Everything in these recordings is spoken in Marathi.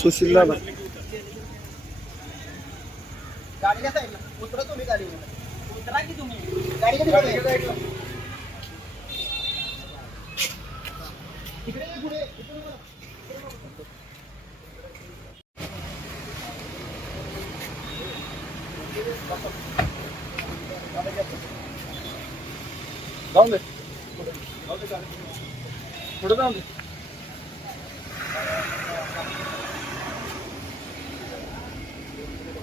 सुशील दादा गाडी घ्या साईडला. उतरा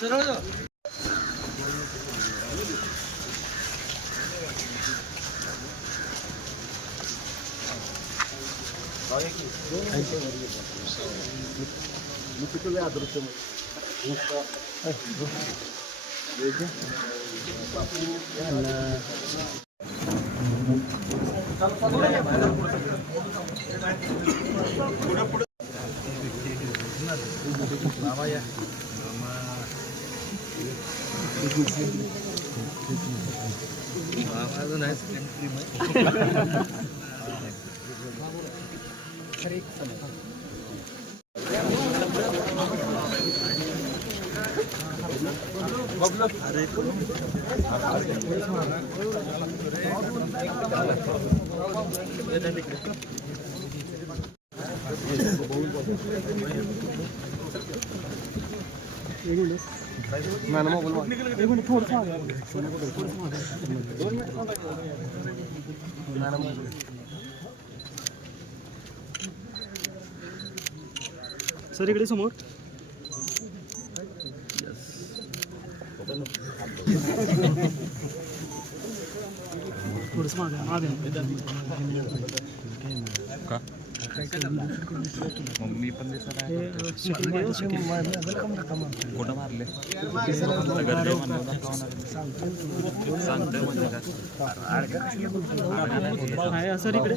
Selalu. की तुम्ही गाडी कधी बघायची? तिकडे ये पुढे इकडे बघा. जाऊन दे पुढे जाऊन दे जाऊन दे सर, सर, गाडी जाऊन दे. सर इकडे समोर थोडस मागे मागे मम्मी पण दिसत आहे कुठं मारले सांगतोय म्हणजे सर इकडे।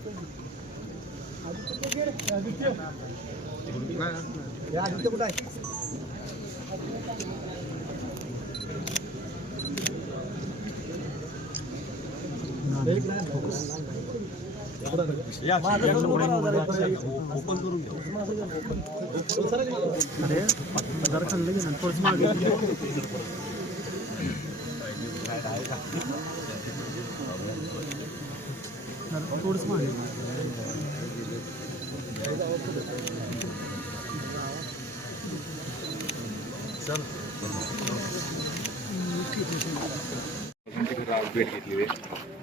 तुझा अक्का. अरे जरा खाल्लं की ना मागे जरा मागे. भेट घेतली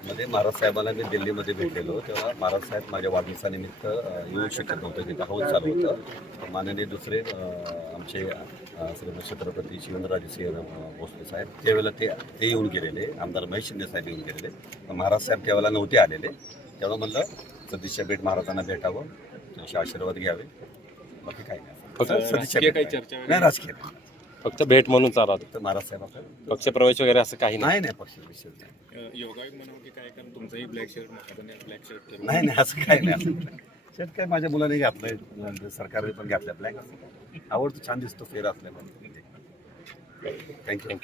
मध्ये महाराज साहेबांना मी दिल्लीमध्ये भेटलेलो. तेव्हा महाराज साहेब माझ्या वाढदिवसानिमित्त येऊ शकत नव्हतं. तिथं हौद चालू होतं. माननीय दुसरे आमचे श्री श्रीमंत छत्रपती शिवनराजे सिंह भोसले साहेब त्यावेळेला ते ते येऊन गेलेले. आमदार महेश शिंदे साहेब येऊन गेलेले. महाराज साहेब त्यावेळेला नव्हते आलेले. तेव्हा म्हणलं सदिच्छा भेट महाराजांना भेटावं त्यांचे आशीर्वाद घ्यावे. बाकी काही नाही. सदिच्छा भेट. नाही. नाही राजकीय नाही. फक्त भेट म्हणून चालत फक्त महाराज साहेब आपल्याला पक्ष प्रवेश वगैरे असं काही नाही. नाही नाही पक्ष विषय नाही. योगायोग म्हणावं की काय? कारण तुमचंही ब्लॅक शर्ट महाराजांनी ब्लॅक शर्ट नाही नाही असं काही नाही. असं काही नाही. शेत काय माझ्या मुलाने घातलंय. मुलांचं सरकारने पण घातलं ब्लॅक आवडतो छान दिसतो फेर असल्यामुळे. थँक्यू